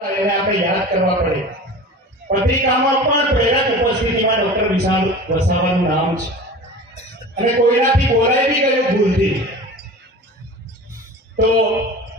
એને આપણે યાદ કરવા પડે. પત્રિકામાં પણ પ્રેરક ઉપસ્થિતિમાં ડોક્ટર વિશાલ વસાવાનું નામ છે અને કોઈનાથી બોલાઈ બી ગયું ભૂલથી તો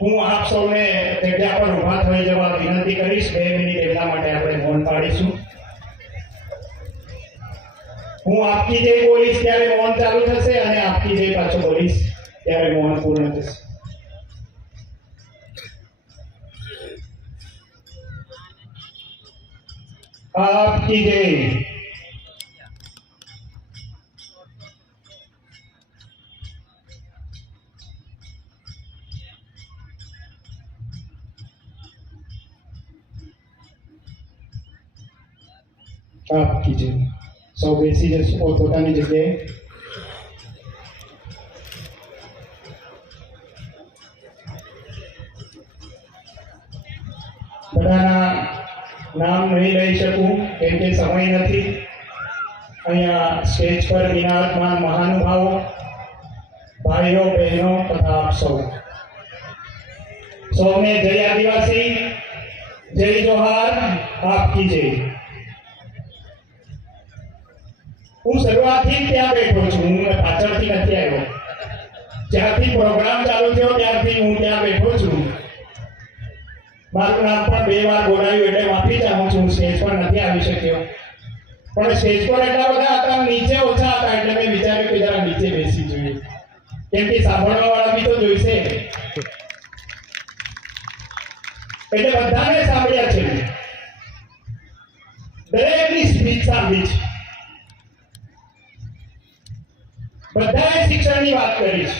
હું આપ સૌને જગ્યા પર ઊભા થઈ જવા વિનંતી કરીશ. 2 મિનિટ એટલા માટે આપણે મૌન પાડીશું. હું આપકી જય બોલીશ ત્યારે મૌન ચાલુ થશે અને આપકી જય પાછું બોલીશ ત્યારે મૌન પૂર્ણ થશે. आपकी जय. आपकी जय. सौ बेसी जैसे पोतानी जगह बधाना नाम नहीं लई सकूं केम के समय नहीं. अहींया स्टेज पर विराजमान महानुभावों भाईओ बहनों तथा आप सौने जय आदिवासी, जय जोहार, आपकी जय. હું શરૂઆતથી ત્યાં બેઠો છું. હું પાછળથી નથી આવ્યો. જ્યારથી પ્રોગ્રામ ચાલુ થયો ત્યારથી હું ત્યાં બેઠો છું. મારું નામ પણ 2 વાર બોલાયું એટલે માફી ચાહું છું. સ્ટેજ પર નથી આવી શક્યો પણ સ્ટેજ પર એટલા બધા હતા, નીચે ઓછા હતા એટલે મેં વિચાર્યું કે જરા નીચે બેસી જોઈએ કેમ કે સાંભળવા વાળા બી તો જોઈશે એટલે બધાને સાંભળ્યા છે. દરેકની સ્પીચ સાંભળી છે. બધાએ શિક્ષણની વાત કરી છે.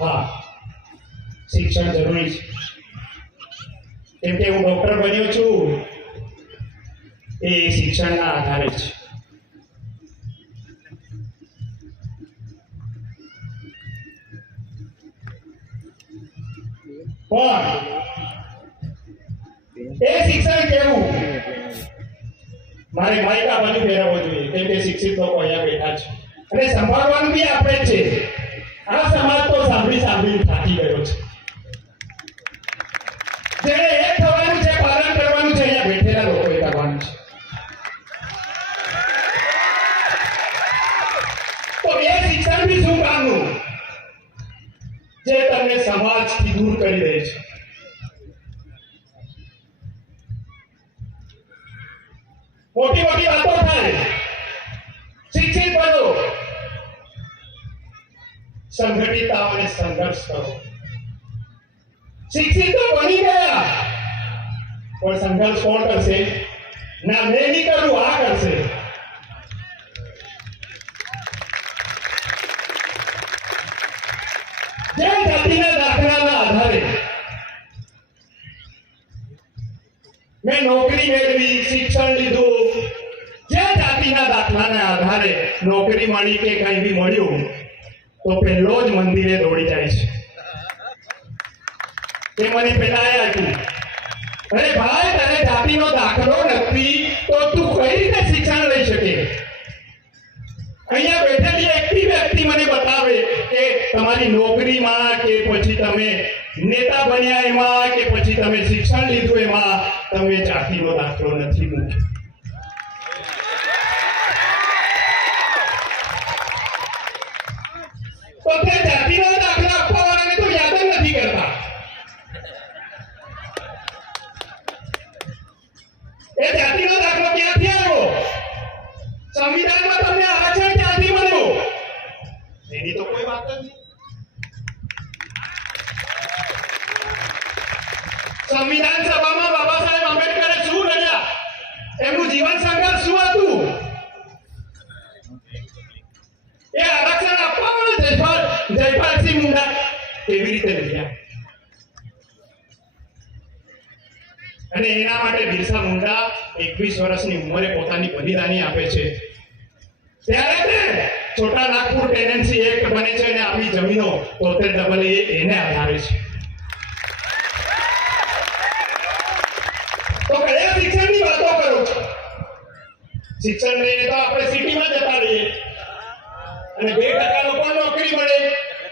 હા, શિક્ષણ જરૂરી છે કેમ કે હું ડોક્ટર બન્યો છું એ શિક્ષણના આધારે છે. પણ એ શિક્ષણ કેવું મારે માઇક આ બાજુ ફેરવવો જોઈએ કેમ કે શિક્ષિત લોકો અહીંયા બેઠા છે અને સંભાળવાનું બી આપણે જ છે. આ સમાજ તો સાંભળી સાંભળી થાકી ગયો છે. જેને એ થવાનું છે, પાલન કરવાનું છે, અહીંયા બેઠેલા લોકોએ કરવાનું છે. તો એ શિક્ષણ બી શું કામનું જે તમને સમાજથી દૂર કરી દે છે. મોટી મોટી વાતો થાય, શિક્ષિત બનો, સંગઠિત અને સંઘર્ષ કરો. શિક્ષિત તો બની ગયા પણ સંઘર્ષ કોણ કરશે? ના મેં નહીં કરું, આ કરશે. જે જાતિના દાખલાના આધારે મેં નોકરી મેળવી, શિક્ષણ લીધું, જે જાતિના દાખલાના આધારે નોકરી મળી કે કંઈ બી મળ્યું તો પહેલો જ મંદિરે દોડી જાય છે. તે મને પેલા આપ્યું, અરે ભાઈ તને જાતિનો દાખલો નથી તો તું કઈ રીતે શિક્ષણ લઈ શકે? અહીંયા બેઠેલી એકટી વ્યક્તિ મને બતાવે કે તમારી નોકરીમાં કે પછી તમે નેતા બન્યા એમાં કે પછી તમે શિક્ષણ લીધું એમાં તમે જાતિનો દાખલો નથી મૂક્યો. તો તે જાતિનો દાખલા આપવા વાળાને તો યાદ જ નથી કરતા. એ જાતિનો દાખલો ક્યાંથી આવ્યો? સંવિધાનમાં તમને આરક્ષણ ક્યાંથી મળ્યું? એની તો કોઈ વાત જ નહીં. સંવિધાન સભામાં બાબા સાહેબ આંબેડકરે શું લડ્યા? એમનું જીવન સંઘર્ષ શું હતું? એ આરક્ષણ આપવા માટે જયપાલસિંહ મુંડા કેવી રીતે લડ્યા? અને એના માટે બિરસા મુંડા 21 વર્ષની ઉંમરે પોતાની બલિદાની આપે છે. ત્યારે તે છોટા નાગપુર ટેનન્સી એક્ટ બને છે અને આપણી જમીનો 73AA એને આધારે છે. તો કયા શિક્ષણની વાતો કરો છો? શિક્ષણ લઈને તો આપણે સિટીમાં જતા રહીએ અને 2% લોકો નોકરી મળે,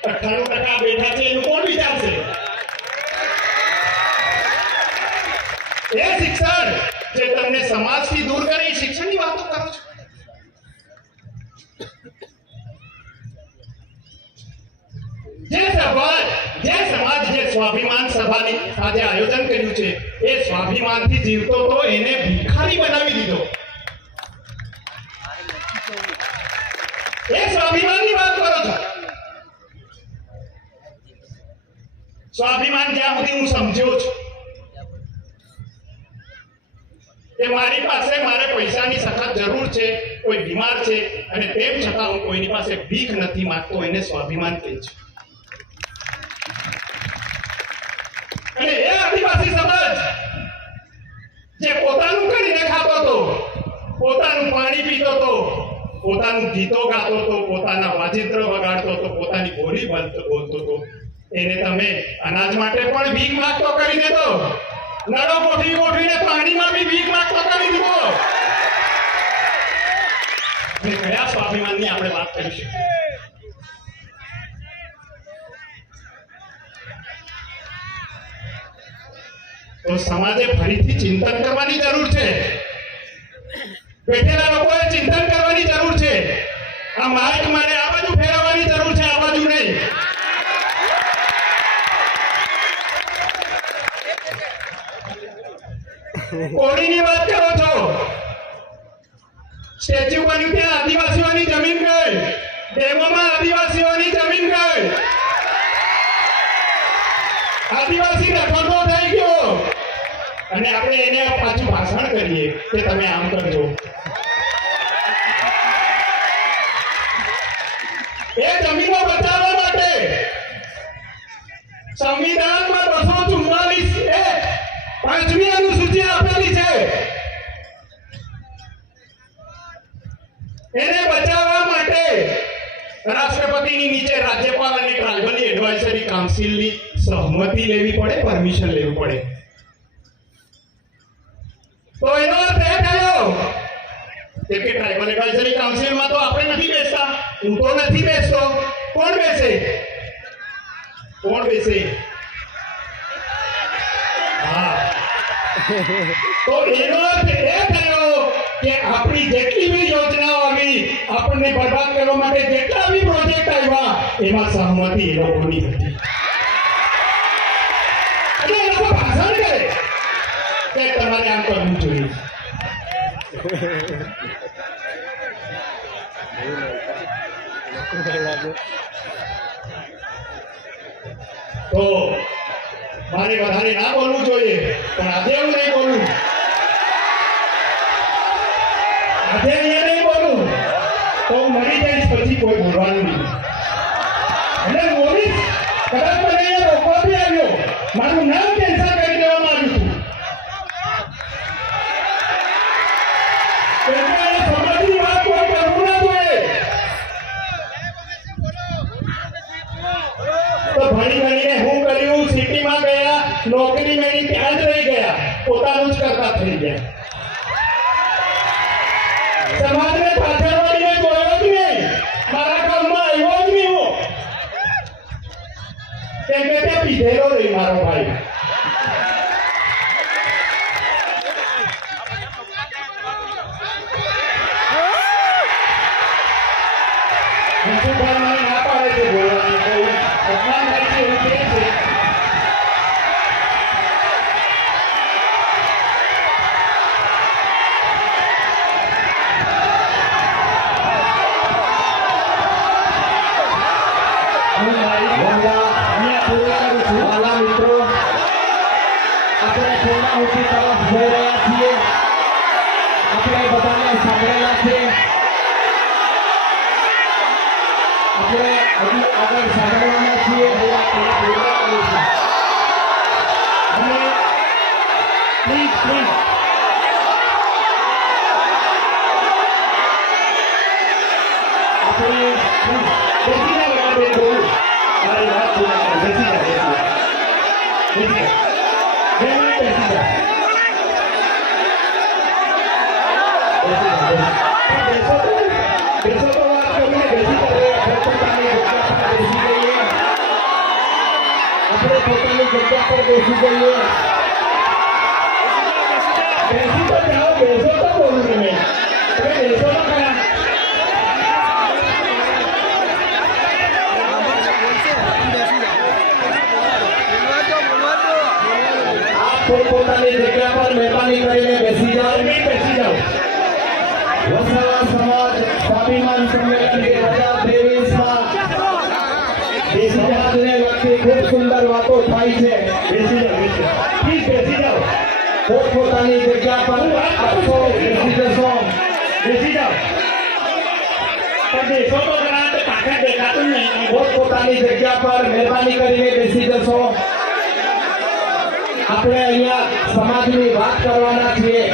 98% બેઠા છે એનું કોણ વિચારશે? એ શિક્ષણ જે તમને સમાજથી દૂર કરે એ શિક્ષણની વાતો કરો છો. જે સમાજ જે સ્વાભિમાન સભાની આજે આયોજન કર્યું છે એ સ્વાભિમાનથી જીવતો તો એને ભિખારી બનાવી દીધો. એ સ્વાભિમાનની વાત કરો છો. સ્વાભિમાન જ્યાં સુધી હું સમજ્યો છું કે મારી પાસે મારે પૈસાની સખત જરૂર છે, કોઈ બીમાર છે અને તેમ છતાં હું કોઈની પાસે ભીખ નથી માંગતો, એને સ્વાભિમાન કહે છે. અને એ આદિવાસી સમાજ જે પોતાનું કરીને ખાતો હતો, પોતાનું પાણી પીતો હતો, પોતાનું ગીતો ગાતો હતો, પોતાના વાજિંત્ર વગાડતો હતો, પોતાની બોલી બોલતો હતો, એને તમે અનાજ માટે પણ ભીખ માંગતો કરી દેતો. નળો ગોઠવીને પાણીમાં બી ભીખ માંગતો કરી દીધો. અને કયા સ્વાભિમાનની આપણે વાત કરીશું? તો સમાજે ફરીથી ચિંતન કરવાની જરૂર છે. બેઠેલા લોકોએ ચિંતન કરવાની જરૂર છે. આ માઇક મારે આ બાજુ ફેરવવાની જરૂર છે, આ બાજુ નહીં. કોણીની વાત કરો છો. સ્ટેચ્યુ બન્યું ત્યાં આદિવાસીઓની જમીન ગઈ, ડેમોમાં આદિવાસીઓની જમીન ગઈ, આદિવાસી રખડતો થઈ ગયો અને આપણે એને પાછું ભાષણ કરીએ કે તમે આમ કરજો. એ જમીનો બચાવવા માટે સંવિધાનમાં 244 પાંચમી અનુસૂચિ આપેલી છે. એને બચાવવા માટે રાષ્ટ્રપતિની નીચે રાજ્યપાલ અને ટ્રાઇબલ એડવાઇઝરી કાઉન્સિલની સહમતિ લેવી પડે, પરમિશન લેવી પડે. તો એનો અર્થ એ થયો કે ટ્રાઇબલ એડવાઇઝરી કાઉન્સિલમાં તો આપણે નથી બેસતા, હું તો નથી બેસતો. કોણ બેસે? કોણ બેસે? હા. તો એનો અર્થ એ થયો કે આપણી જેટલી બી યોજનાઓ આવી, આપણને બરબાદ કરવા માટે જેટલા બી પ્રોજેક્ટ આવ્યા, એમાં સહમતિ એ લોકોની હતી. એટલે એ લોકો ભાષણ કરે કે તમારે આમ કરવું જોઈએ. તો મારે વધારે ના બોલવું જોઈએ, પણ આજે હું નહીં બોલું. આજે અહીંયા નહીં બોલું તો હું મરી જઈશ, પછી કોઈ બોલવાનું નહીં. અને બોલીશ કદાચ મને અહીંયા રોકવા બી આવ્યો, મારું નામ કેન્સલ કરી દેવામાં આવ્યું હતું. સમાજની વાત કોઈ કરવું ના જોઈએ. તો ભણી ભણીને હું કર્યું, સિટીમાં ગયા, નોકરી મેળવી, ત્યાં જ રહી ગયા, પોતાનું જ કરતા થઈ ગયા. સમાજને પાછળ વળીને જોયો જ નહીં, મારા કામમાં આવ્યો જ નહીં. હું કેમ કે ત્યાં પીધેલો રહી મારો ભાઈ. મને ના પાડે છે બોલવાની, અપમાન થાય છે એવું કહે છે. મિત્રો, આપણે પૂર્ણાહુતિ તરફ જઈ રહ્યા છીએ. આપણે બધાને સાંભળેલા છે. આપણે હજી આગળ સાંભળવાના છીએ. અને પ્લીઝ આપણે બેસીને વગર બોલું. મારી વાત બેસી જાય. આપણે પોતાની જગ્યા પર બેસી જઈએ. પોતાની જગ્યા પર મહેરબાની કરીને બેસી જાઓ. બેસી જાઓ. વસાવા સમાજ સ્વાભિમાન સંમેલન 2023માં સમાજને લગતી ખૂબ સુંદર વાતો થાય છે. બેસી જાઓ. પ્લીઝ બેસી જાઓ. પોતપોતાની જગ્યા પર આપશો, બેસી જશો. બેસી જાઓ. પણ બેસો તો ખરા, તો પાછળ દેખાતું નહીં. પોતપોતાની જગ્યા પર મહેરબાની કરીને બેસી જશો. આપણે અહીંયા સમાજની વાત કરવાના છીએ.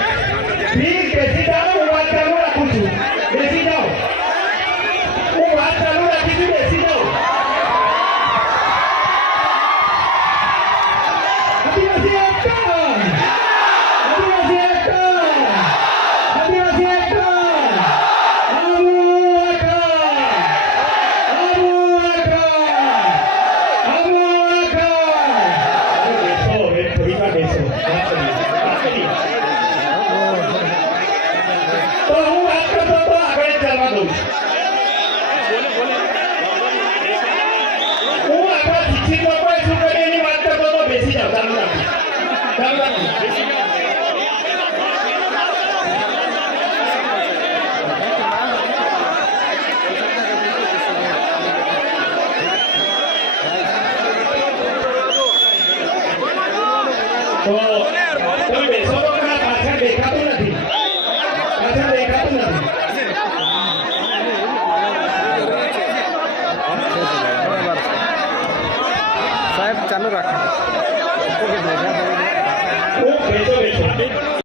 પ્લીઝ બેસી જાઓ. હું વાત ચાલુ રાખું છું. બેસી જાઓ. હું વાત ચાલુ રાખી છું. બેસી જાઓ. આદિવાસી એકતા! આદિવાસી એકતા! આદિવાસી એકતા! આવું એકતા! આવું એકતા! આવું એકતા! બેસો હવે, થોડી વાર બેસો. વાત કરીએ. તો હું વાત કરતો તો આગળ જ ચાલવા દઉં છું. હું આપણા શિક્ષિત લોકોએ શું કર્યું એની વાત કરતો તો. બેસી જાઓ. ચાલુ રાખો. ચાલુ રાખો. બેસી જાઓ. તો તમે બેસો તો ખરા, પાછળ દેખાતું નથી. પાછળ દેખાતું નથી. સાહેબ ચાલુ રાખો. હું બેસો બેસો.